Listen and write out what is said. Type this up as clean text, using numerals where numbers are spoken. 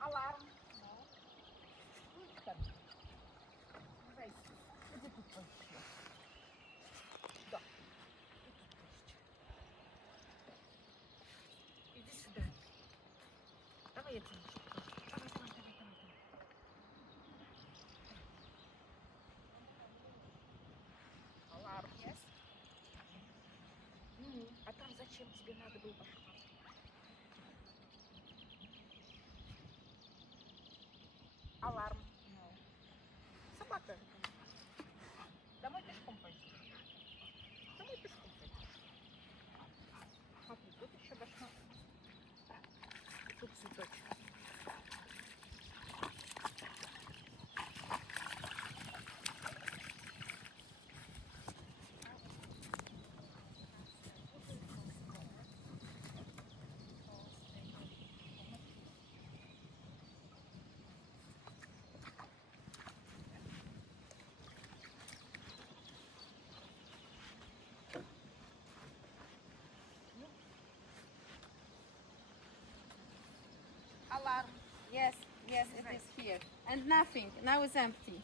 Alarm. No. Wejdź. Gdzie tu pójście? Да. Иди сюда. Давай я тебя шепчу. Давай. Аларм, yes? А там зачем тебе надо было пошла? Аларм. Собака. Домой пешком пойдешь. Домой пешком пойдешь. Смотри, тут еще должно... Тут цветочек. Alarm. Yes, it is here. And nothing. Now it's empty.